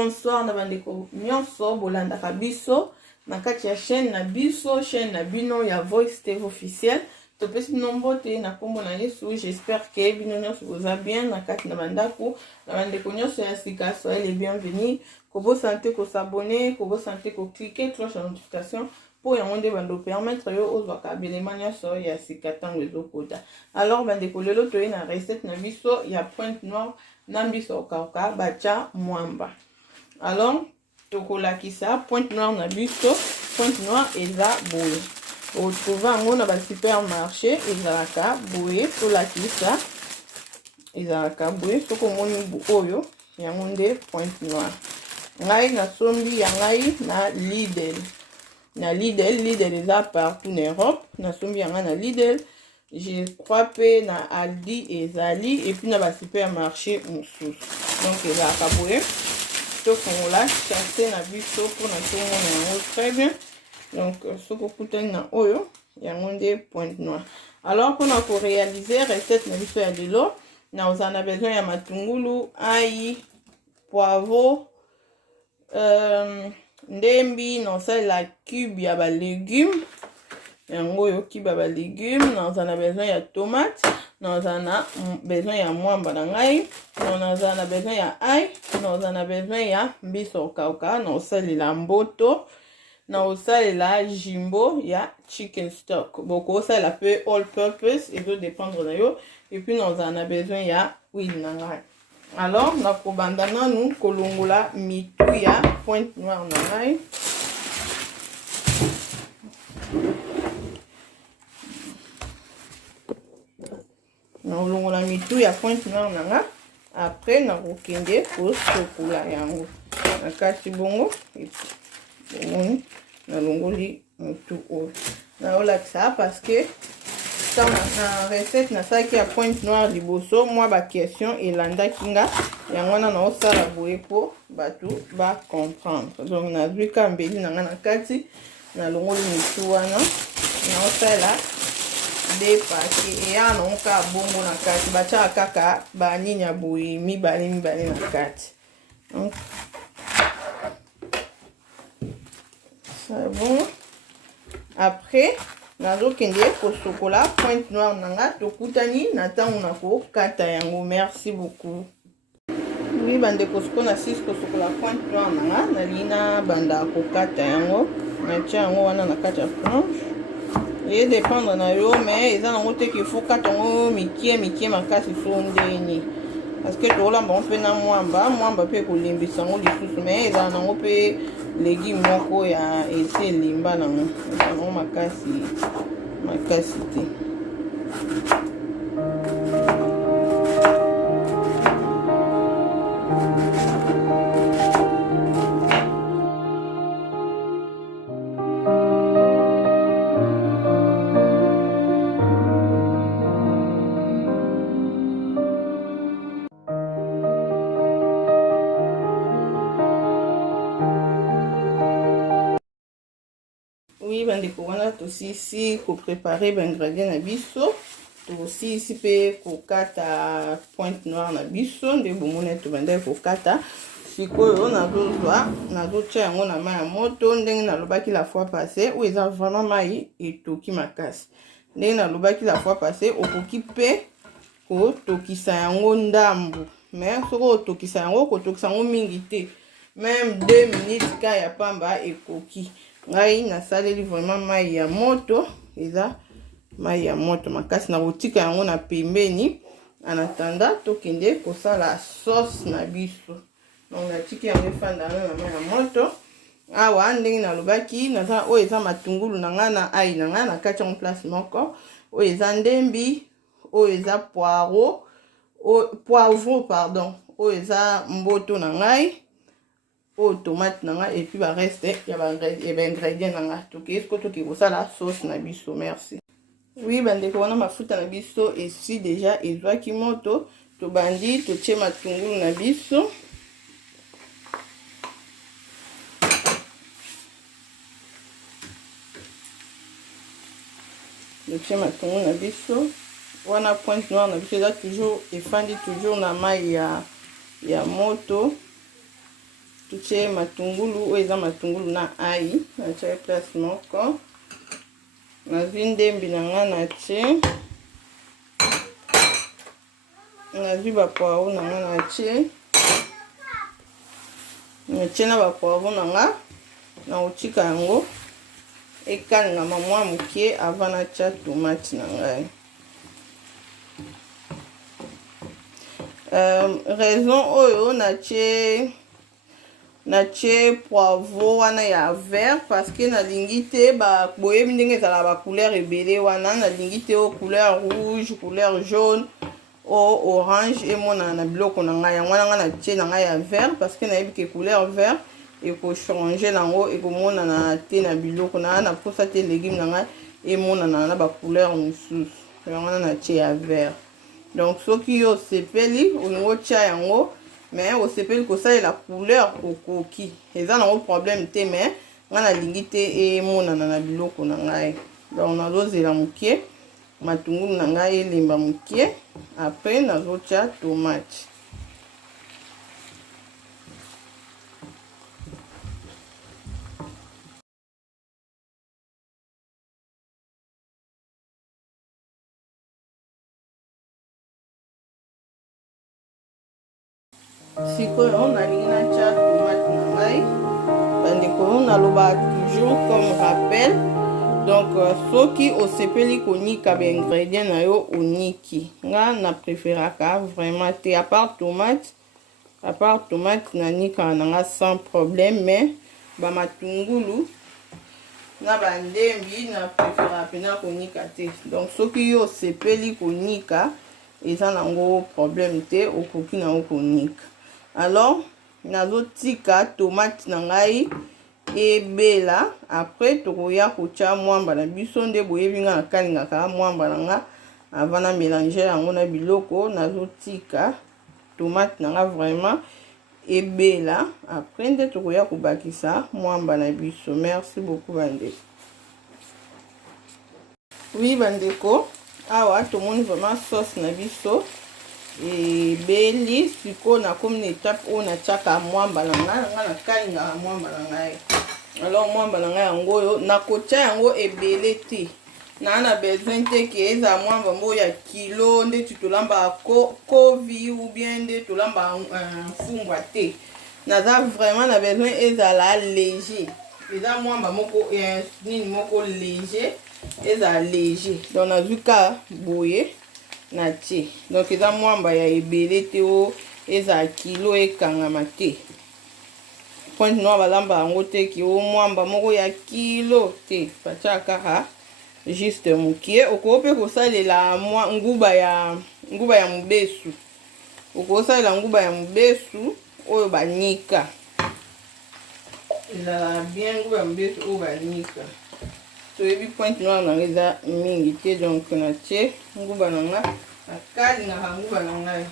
Bonsoir na bandeko nyonso bolandaka biso na kati ya chaîne na biso, chaîne na bino ya Voice TV officiel. Topesi bino mbote na kombo na Yesu. J'espère que bino nyonso boza bien na kati na bandako na bandeko nyonso ya sika. Soyez les bienvenus. Kobo santé ko s'abonner, kobo santé ko cliquer cloche de notification pour yango nde bando permettre yo ozwaka belema nyonso ya sika tango ezokota. Alors bandeko lelo toye na recette na biso ya pointe noire na mbiso okauka bacha mwamba. Alors tokolakisa pointe noire na biso. Pointe noire eza boye otrouve yango na ba supermarché ezalaka boye. Tolakisa ezalaka boye soko moni oyo yango nde pointe noire. Ngai na sombi ya ngai na Lidl. Na Lidl eza partout en Europe. Na sombi yanga na Lidl. Je crois que na Aldi ezali et puis na ba supermarché mosusu. Donc ezalaka boye. Tokongola chasser na biso pour na tomona yango très bien. Donc soko kutani na oyo yango nde pointe noire. Alors pour na ko réaliser recette na biso ya lelo, na ozana besoin ya matungulu, ail, poivron, ndembi, na la cube ya ba légumes. Yango yo kiba ba légumes, na ozana besoin ya tomate, na ozana besoin ya mwamba na ngai, na ozana besoin ya ail, na ozana besoin ya mbiso okauka, na osalela mboto, na osalela jimbo ya chicken stock. Boko osalela pe all purpose, ezo dépendre na yo, et puis na ozana besoin ya huile na ngai. Alors na kobanda nanu kolongola mitu ya pointe noire na ngai. Na olongola mitu ya pointe noire na nga. Après na kokende ko sokola yango na kati bongo bongo na longoli mitu oyo na olakisa parce que na recette na saki ya pointe noire liboso mwa ba question elandaki nga yango wana na osala boye po bato ba comprendre. Donc na zwika mbeli na nga na kati na longoli mitu wana na osala dépasser et ya na oka bongo na kati bacha kaka ba ninya boye mibale na kati. Donc c'est bon. Après nazokende kosokola pointe noire nanga tokutani na tango na kokata yango. Merci beaucoup. Oui bandeko siko na sisi kosokola pointe noire nanga nalina banda kokata yango natia yango wana na kati ya planche. Et dépendre na yo mais eza nango te qu'il faut katongo mikie makasi so ndeni parce que tolamba on pe na mwamba pe kolembisa ngo lisusu mais eza nango pe légume moko ya ese limba nango nango makasi te. Oui, bandeko wana tosisi ko préparer ba ingrédients na biso. Tosisi pe ko kata pointe noire na biso nde bomone to banda ko kata. Sikoyo nazotia yango na mai ya moto ndenge nalobaki la fois passée ou eza vraiment mai etoki makasi. Ndenge nalobaki la fois passée okoki pe ko tokisa yango ndambu. Mais soko tokisa yango ko tokisa yango mingi te. Même 2 minutes ka ya pamba ekoki. Ngai nasaleli vraiment mai ya moto, eza mai ya moto makasi na kotika yango na pembeni en attendant tokende kosala sauce na biso. Donc natiki yango efanda na mai ya moto. Awa ndenge nalobaki naza oyo eza matungulu na nga na ail na nga na kati ya place moko. Oyo eza ndembi, oyo eza poivron pardon, oyo eza mboto na ngai. Tomate nanga et puis ba reste ya ba ingrédients nanga toki kosala sauce na biso. Merci. Oui bandeko wana mafuta na biso esi déjà ezwaki moto tobandi totie matungulu na biso. Totie matungulu na biso wana pointe noire na biso eza toujours efandi toujours na mai ya moto. tutie matungulu oyo eza matungulu na ai natie place moko nazwi ndembi na nga natie nazwi ba poivron na nga natie na ba poivron na nga na otika yango ekalingama mwa moke avant natia tomate na ngai. Raison oyo natie poivron wana ya vert parce que nalingi te boyebi ndenge ezala ba couleur ebele wana nalingi te o couleur rouge, couleur jaune o orange emonana na biloko na ngai yango wana nga natie na ngai ya vert parce que nayebi ke couleur vert ekochange nango ekomonana te na biloko na posa te légume na ngai emonana na ba couleur mosusu yango wana natie ya vert. Donc soki yo sepeli olingo tia yango mais osepeli kosalela couleur okoki eza nango problème te mais nga nalingi te emonana na biloko na ngai. Donc nazozela mokie matungulu na ngai elemba mokie après nazotia tomate. Sikoyo nalingi natia tomate na ngai bandeko naloba toujours comme rappel. Donc soki osepeli konika ba ingrédients na yo oniki nga na préféraka vraiment te à part tomate na nika na nga sans problème mais ba matungulu na bandembi na préféraka pena konika te. Donc soki yo osepeli konika eza nango problème te okoki nango konika. Alors nazotika tomate na ngai ebela après tokoya kotia mwamba na biso nde boyebi nga nakalingaka mwamba na nga avant na mélanger yango na biloko nazotika tomate na nga vraiment ebela après nde tokoya kobakisa mwamba na biso. Merci beaucoup bandeko. Oui bandeko awa tomoni vraiment sauce na biso ebeli siko na komi na étape oyo natiaka mwamba na nga nakalingaka mwamba na ngai. Alors mwamba na ngai yango oyo nakotia yango ebele te na besoin te ke eza mwamba moko ya kilo nde tolamba kovi ou bien nde tolamba mfumbwa te. Naza vraiment na besoin ezala léger eza mwamba moko nini moko léger eza léger. Donc nazwi ka boye natie donc eza mwamba ya ebele te o eza kilo ekangama te. Pointe noire balamba yango te ki o mwamba moko ya kilo te patia kaka juste mokie. Okope kosalela nguba ya mobesu okosalela nguba ya mobesu oyo banika ezala bien nguba ya mobesu oyo banika toyebi pointe noire na eza mingi te. Donc natie nguba na nga nakalingaka nguba na ngai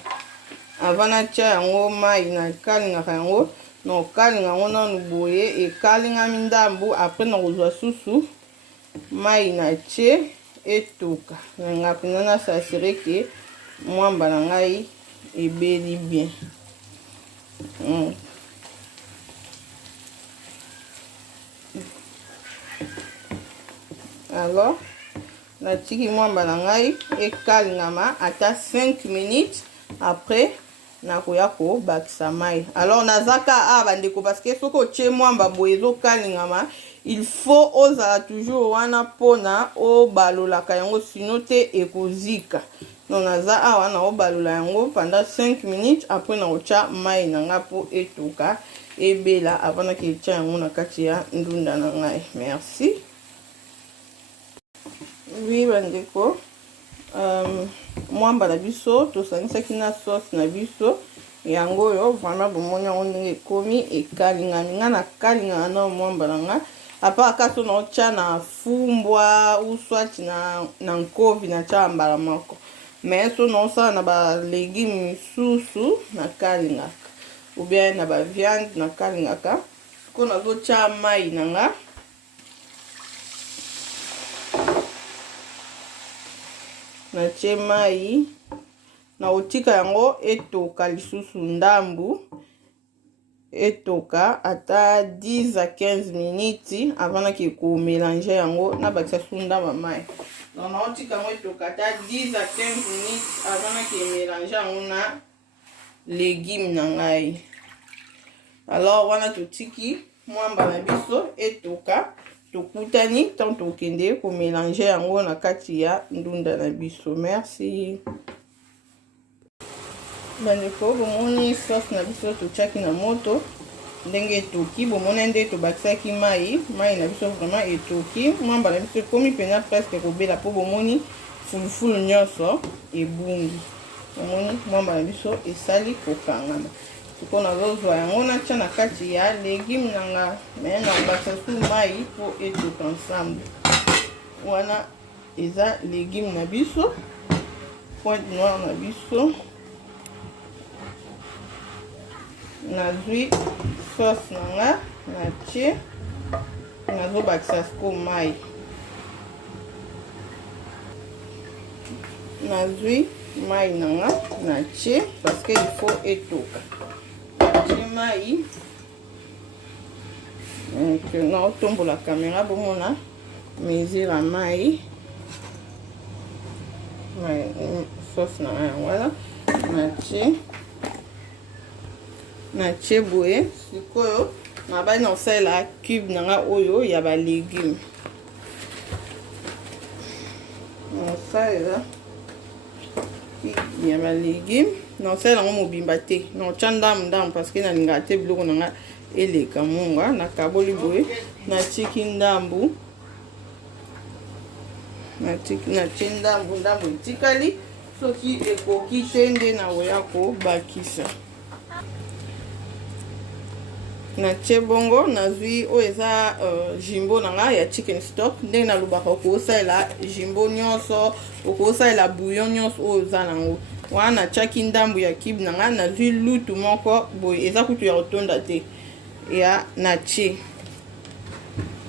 avant natia yango mai nakalingaka yango nokalinga yango nanu boye ekalingami ndambu après nakozwa susu mai natie etoka nanga mpena nasasire ke mwamba na ngai ebeli bien. Alors natiki mwamba na ngai ekalingama ata 5 minutes après nakoya kobakisa mai. Alors nazaka bandeko parce que soki otie mwamba boye ezokalingama il faut ozala toujours wana pona obalolaka yango sino te ekozika. Donc naza awa na obalola yango pendant 5 minutes après nakotia mai na nga po etoka ebela avant naketia yango na kati ya ndunda na ngai. Merci. Oui bandeko mwamba na biso tosanisaki na sauce na biso yango oyo vraiment bomoni yango ndenge ekomi ekalingami nga nakalingaka na mwamba na nga apa kaso naotia na fumbwa uswati na nkovi natia mbala moko mais so naosala na balégume misusu nakalingaka ou bien na baviande nakalingaka siko nazotia mai na nga natie mai na otika yango etoka lisusu ndambu etoka ata 10 à 15 minutes avant que ko mélanger yango na bakisa sunda mamai. Donc na otika yango etoka ata 10 à 15 minutes avant que mélanger yango na légumes na ngai. Alors wana totiki mwamba na biso etoka tokutani tant tokende ko mélanger yango na kati ya ndunda na biso. Merci. Bandeko bomoni sauce na biso tochaki na moto ndenge etoki bomona nde tobakisaki mai na biso vraiment etoki mwamba na biso komi pena presque kobela po bomoni fulufulu nyonso ebungi. Bomoni mwamba na biso esali kokangama. Siko nazozwa yango natia na kati ya légume nanga me na bakisa su mai po etoka ensemble. Wana eza légume na biso, pointe noire na biso. Nazwi sauce nanga natie nazobakisa siko mai. Nazwi mai nanga natie parce que il faut etoka. Natie mai. Na otombola caméra bomona mesure ya mai. Sauce nanga voilà. Natie boye sikoyo nabai na osala cube nanga oyo ya ba légumes. Osala ya ba légumes na osala ngo mobimba te na otya ndambu parce que nalinga te biloko nanga eleka munga na kaboli boye natiki ndambu natie ndambu etikali soki ekoki te nde na oya kobakisa. Natie bongo nazwi oyo eza jimbo nanga ya chicken stock ndenge nalobaka okosalela jimbo nyonso okosalela bouillon nyonso oyo eza nango. Wana natiaki ndambu ya kibe nanga nazwi lutu moko boye eza kutu ya kotonda te ya natie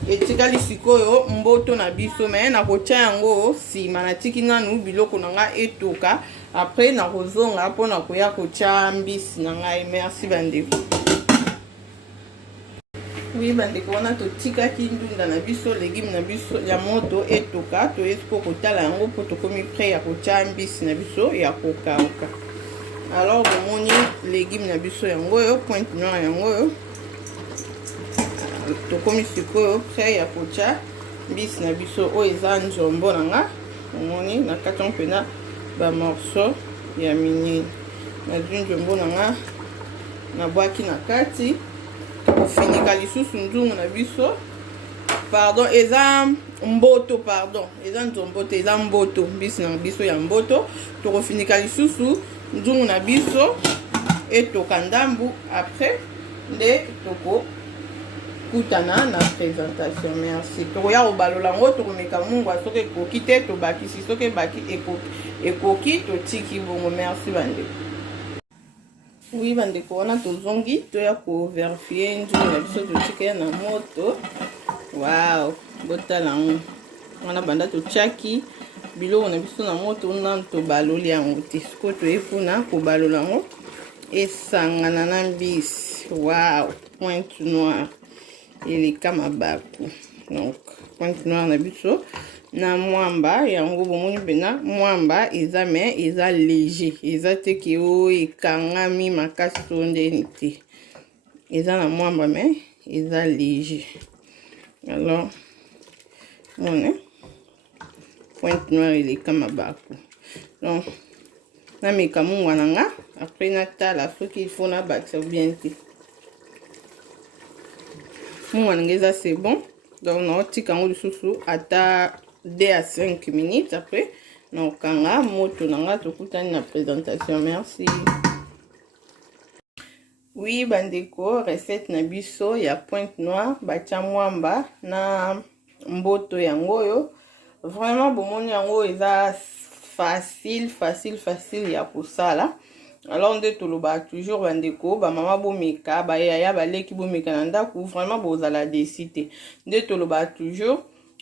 etikali sikoyo mboto na biso me nakotia yango nsima natiki nanu biloko nanga etoka après nakozonga mpona koya kotia mbisi na ngai. Merci bandeko. Oui bandeko wana totikaki ndunda na biso légume na biso ya moto etoka toyesi po kotala yango po tokomi prêt ya kotia mbisi na biso ya kokauka. Alors bomoni légume na biso yango oyo pointe noire yango oyo tokomi sikoyo prêt ya kotia mbisi na biso oyo eza njombo nanga. Bomoni na kati yango mpena ba morceau ya minene nazwi njombo nanga nabwaki na kati. Tokofinika lisusu nzungu na biso pardon eza mboto pardon eza nzombo te eza mboto mbisi na biso ya mboto. Tokofinika lisusu nzungu na biso etoka ndambu après nde tokokutana na présentation. Merci. Tokoya kobalola ngo tokomeka mungwa soki ekoki te tobakisi soki ebaki ekoki totiki bongo. Merci bandeko. Oui bandeko wana tozongi toya ko vérifier nzungu na biso totika na moto. Wow botala ngo wana banda totiaki biloko na biso na moto nanu tobaloli yango te sikoyo toye mpona kobalola ngo esangana na mbisi. Wow pointe noire eleka mabaku. Donc pointe noire na biso na mwamba yango bomoni mpena mwamba eza me eza léger eza te ke oyo ekangami makasi to ndeni te eza na mwamba me eza léger. Alors mone pointe noire eleka mabaku. Donc nameka mungwa nanga après natala soki il faut nabakisa bien te mungwa nanga eza c'est bon. Donc naotika yango lisusu ata 2 à 5 minutes après nakanga moto nanga tokutani na présentation. Merci. Oui bandeko recette na biso ya pointe noire batia mwamba na mboto yango oyo vraiment bomoni yango eza facile ya kosala. Alors nde toloba toujours bandeko ba mama bomeka ba yaya baleki bomeka na ndako vraiment bozala décidé nde toloba toujours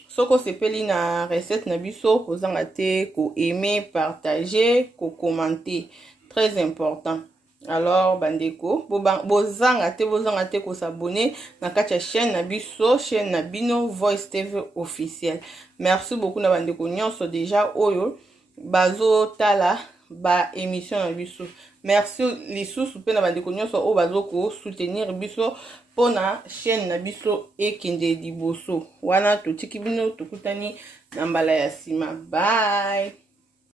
soko sepeli na recette na biso kozanga te ko aimer partager ko commenter très important. Alors bandeko bozanga te ko s'abonner na kati ya chaîne na biso, chaîne na bino Voice TV officiel. Merci beaucoup na bandeko nyonso déjà oyo bazo tala ba émission na biso. Merci lisusu pe na bandeko nyonso o bazo ko soutenir biso pona chaîne na biso ekende liboso. Wana totiki bino tokutani na mbala ya sima. Bye.